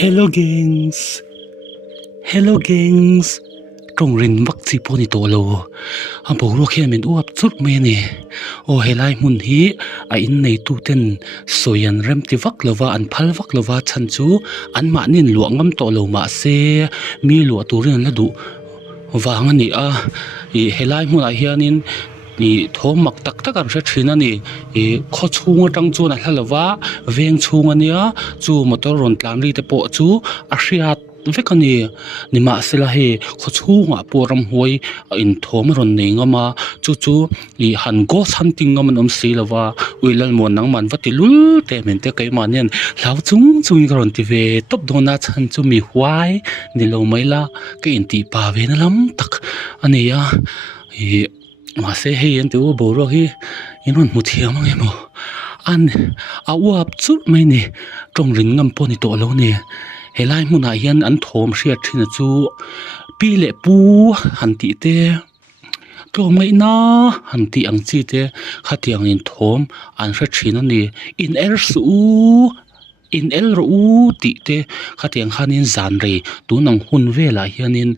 Hello gangs. Hello gangs. Trong rin vắc chi poni to lo. Ang boro khe min uap chut me ni. O helai mun hi a in nei tu ten soyan rem ti vak lova an phal vak lova chan chu an ma nin luangam to lo ma se mi lu turin la du wang ani a I helai mun a hianin ni thomak tak tak an hre thina ni I kho chunga tang chu na hlalawa veng chunga nia chu motor ron tlan ri te po chu a hriat vekani ni ma sela he kho chunga poram hoi in thom ron nei ngama chu I han go hunting ngam nom silawa uilal mon nang man vati lul te men te kai manian lau chung ron ti ve top dona chan chu mi huai ni lo maila ke in ti pa ve na lam tak ania mà sẽ hay anh tiểu bồ rồi hi anh còn một thiam mà em anh uap chút mấy nè trong rừng ngâm po nè tổ lâu nè hay lại muốn ai anh thòm xia trên chú pi lệ pu hành tị tê rồi mấy na hành tị ăn chi tê khát tiếng anh thòm anh sẽ trên nó nè in el su in el ru tị tê khát tiếng khan in zan rì tú nang hun về lại hiền in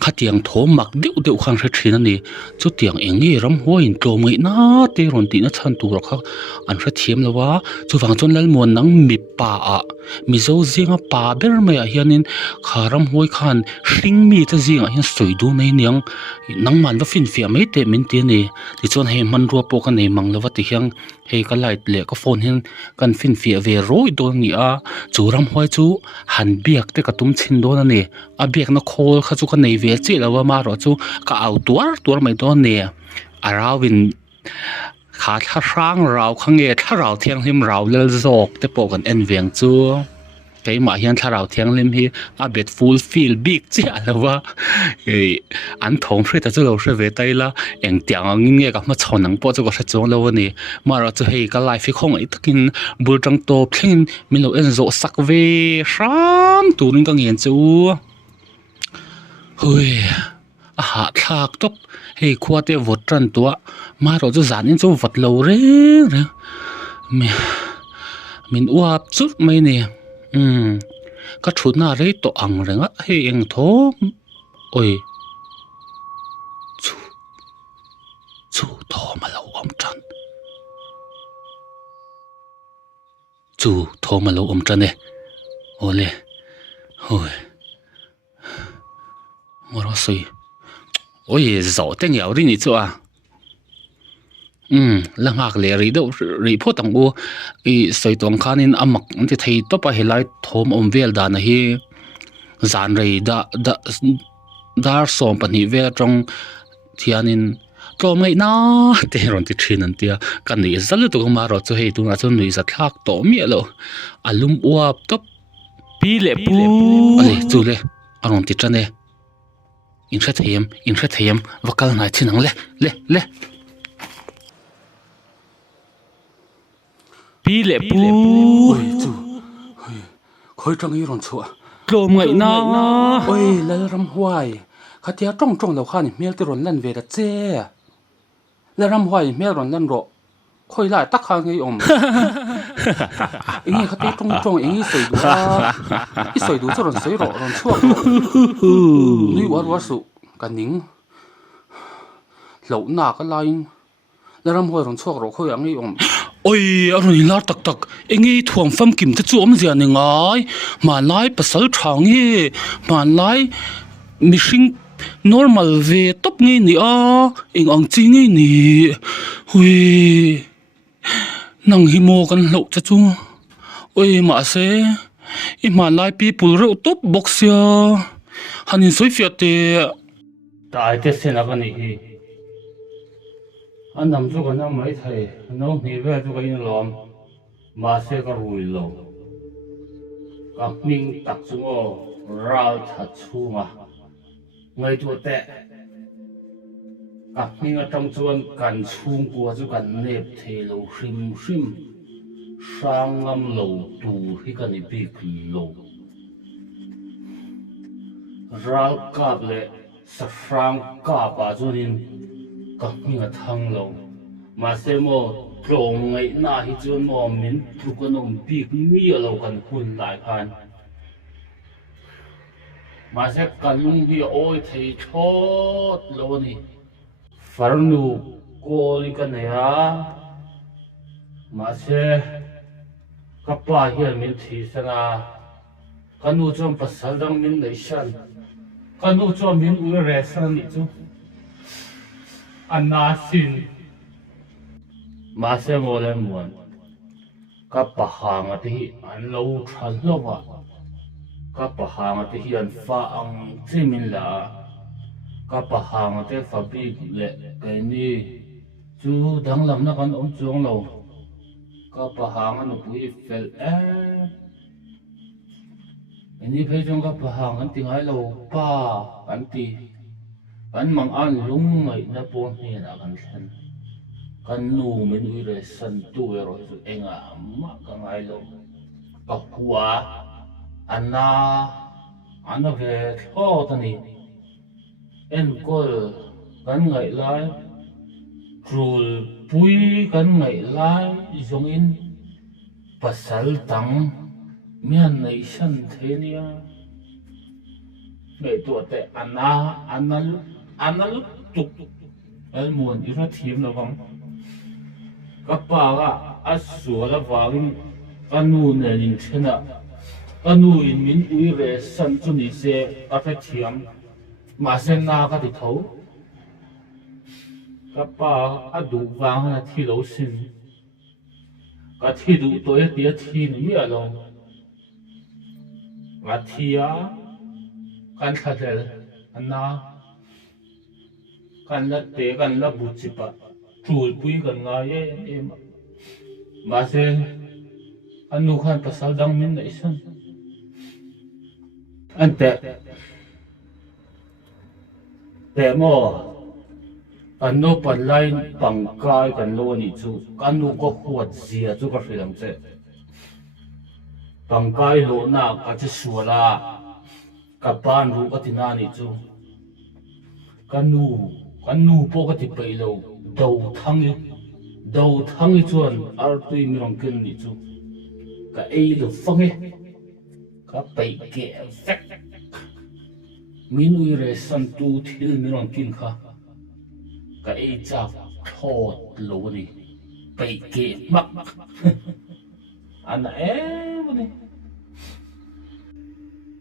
khát tiếng thòm mặc điệu khang sẽ trên nó nè chút tiếng anh nghe ram hoa in trâu mấy na tê rồi tị nó chan tu rồi khắc anh sẽ thiêm là wa chú vàng chôn lal muôn nang mi pa à mi dâu riêng pa ber mấy à hiền in khá ram hoa khan sinh mi ta riêng à hiền soi du mấy niang nang man va fin fia mấy tê min tê nè thì chôn hay man rùa po cái này mang là vắt thì hiang hay cái lại lệ cái phone hiang kan fin fia về rồi đó nè à chú ram hoa chú han biak te cả tum chin đó nè à biak nó khol khá chú cái này về chỉ là wa mà rồi chú cả áo tuar mấy đó nè à rau vin khá sang rau khang nghe thà rau thiang him rau lel zok te po kan en veng chu cái mà hiền thà rau thiang lim hi a bet full feel big chi ala wa an thong hre ta chu lo hre ve tai la eng tiang nge ka ma chon nang po chu ko hre chong lo ni ma ra chu hei ka life khong ai takin bul tang to thlin min lo en zo sak ve ram turin ka ngien chu hui hạ thạc tốc hay khoa tê vượt trần tua mà rồi cho giản những chỗ vật lâu đấy mình uap chút mấy nè các chút nào đấy tổ ăn rồi á hay anh thố ôi chú thô mà lâu ông trần chú thô mà lâu ông trần này ôi lê ôi ngồi đó suy ôi giàu tên nghèo đi nhỉ chú à lăng hạc lệ rì đâu rì phố tầng u sợi tuồng khan in amak thì thấy top à helai thom vel đàn hi zan rì đã som pan hi ve trong thianin to mai na te ron ti thin an tia kan ni zal tu ma ro chu hei tu na chu nui za thak to mi lo alum uap top pi le pu ale chu le aron ti chane in khát thèm và cái này thì nắng lẹ pi lẹ pu khơi trăng y ròn chua lồm ngậy na ôi lal ram hoài khát thèm trong đầu khan miêu tới ròn lăn về đặt che lal ram hoài miêu ròn lăn rọ khơi lại tắc khang cái ôm ý khát thèm trong ý soi đủ cho ròn soi rọ ròn chua nuôi quá sụ cái nín lẩu nà cái line là ram hồi rong chuộc rồi khơi ăn đi ông ôi anh đi la tak anh ấy thuồng pham kim thế chú ông gì anh ngay mà lại pasal thang he mà lại missing normal về top nghe nè anh chi nghe nè ôi nang himo kan lẩu cho chú ôi mà sẽ mà lại people rượu top box ya hắn in soi fiat te tại thế sen là cái này anh nằm chỗ cái nào mấy thầy nó nghỉ về chỗ cái lòm mà sẽ có rùi lầu các mình tập trung vào rau thật chu mà ngay chỗ tệ các mình ở trong chuan cần chung của chỗ cần nếp thề lầu sim sang ngâm lầu tù khi cần bị lầu rau cạp lệ safran cạp à cho nên các mình ở thang lầu mà xem mò trồng ngày na hi chuan mò min thu con ông bị mi ở lầu cần hun lại khan mà sẽ cần lung hi ôi thầy chót lâu nè phar nu cô đi cái này á mà sẽ các bà hiện mình thì sang à cái nu trong pasal đang mình lấy sẵn cái nu trong mình uy rẻ sẵn đi chú anh na xin mà sẽ ngồi lên muộn các bà hàng thì anh lâu thật lâu à các bà hàng thì hiện pha ang chỉ mình là các bà hàng thì pha bị lệ cái này chú đang làm nó còn ông chuông lâu các bà hàng nó bùi phèn ini phải trong các bà hàng anh tiếng ai lâu pa anh ti anh mang ăn lung ngày nó buồn hè là anh sen anh nu mình uy rồi sân tu rồi rồi anh à mà cái ai lâu các hùa anh về thọ tani em có cái ngày lại rồi bùi cái ngày lại giống in pasal tang mian này sân thế nia mẹ tuổi tệ anh lúc tục em muốn đi ra thiếm là vắng các bà à sửa là vắng anh nu này nhìn thế nào anh nu in mình uy về sân cho你些à phải thiếm mà sen na cái thì thấu các bà à đủ vàng là thi đấu xin cái thi đủ tối tiết thi nữa rồi cái thi á kan thadel anna kan la te kan la buchipa chul pui kan nga ye em ma se anu khan pasal dang min nei san ante te mo anu pan line pangkai kan lo ni chu kanu ko huat zia chu ka hrilang che pangkai lo na ka chi suala kapan ru ka tinani chu kanu po ka ti peilo do thangi chuan ar tui mi rong kin ni chu ka ei lo fange ka pei ke vek min ui re san tu thil mi rong kin kha ka ei cha thot lo ni pei ke mak ana ni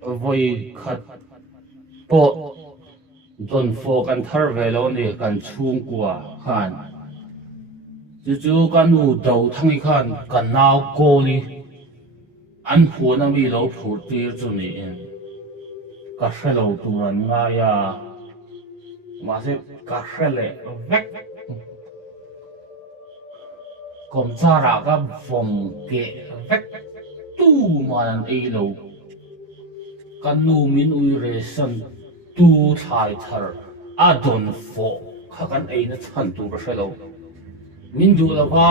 voi khat po don fo kan thar ve lo ni kan chung kwa khan chu kan nu do thangi khan kan naw ko ni an hu na mi lo phur tir chu ni in ka hrelo turan nga ya ma se ka hrele vek kom chara ka vom ke vek tu man ei lo kan nu min ui re san tu thai thar adon fo kha kan ei na chan tu ra shelo min du la ba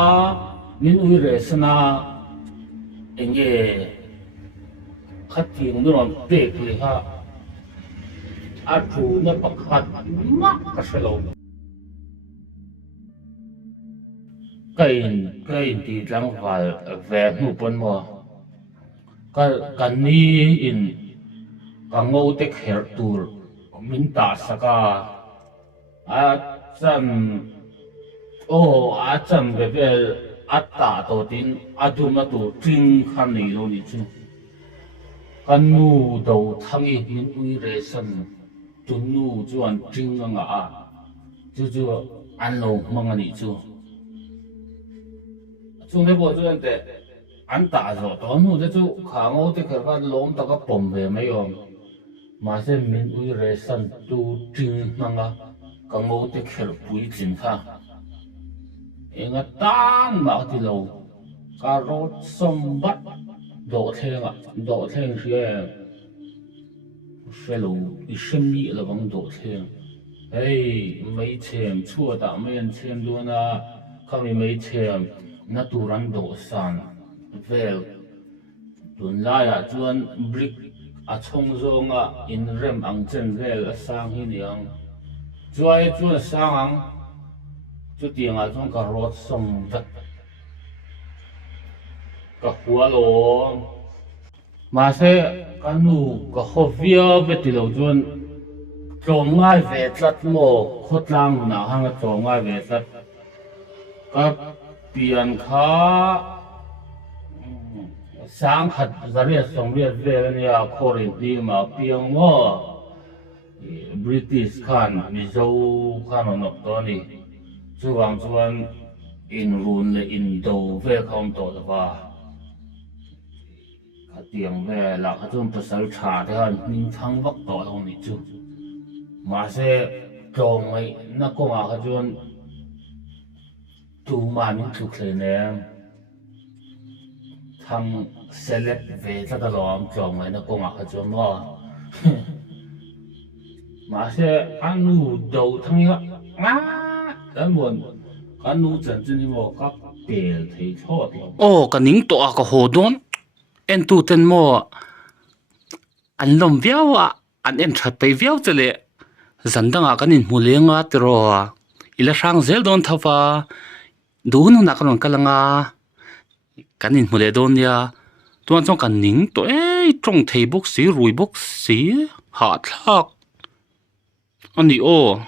min ui re sana enge khati ng ron pe li ha a tu na pakhat ma ka shelo kain ti tlang val ve nu pon mo kan ni in ka ngô te kher tur min ta saka a cham ve vel atta to tin adum na tu tring khan nei lo ni chu kan nu do thangi min ui re san tu nu chuan tring nga a chu an lo mang ani chu ne bo chuan te an ta zo to nu te chu kha ngô te kher ka lom ta ka pom ve mai yom mà sẽ mình ui re san tu trinh nanga ka ngô te kher pui chin tha enga tan ma ti lo ka rot som bat do theng hello i shem mi la bang do theng hey mai chem chua da men chem do na kami mai chem na turan do san vel tun la ya chuan brick a chong zonga in rem ang chen vel a sang hi niang chuai chuan sang ang chu tianga chuan ka rot som vet ka hua lo mà sẽ cái nu cái hộp vía về từ đầu chuan trồng ngay về chất mồ khốt lang nào hang trồng ngay về chất cái biển khá sáng khát ra riết sông riết về này à khorin đi mà biển mò British khan Mizo khan nó đó nè chuan in run le in đầu về không tổ được vào cái tiếng về là cái chúng ta sẽ trả thì hơn nhưng thắng vắt tổ không nè chú mà sẽ trồng ấy nó có mà cái chuyện tu mà mình thuộcเลยnè thằng select về cho ta làm trồng ấy nó có mà cái chuyện đó mà sẽ ăn nu đầu thằng ấy cái muốn cái nu chân chân như một cái bể thấy chót ô cái nín to cái hồ đốn em tu tên mò anh lom véo à anh em chặt bay véo chứ lệ dân đang cái nín mù liêng à tro ila sang zel don thava du nu nak ron kalanga cái nín mù lệ don ya tuan trong cái nín to trong thầy bốc xí rùi bốc xí hạt lắc anh đi ô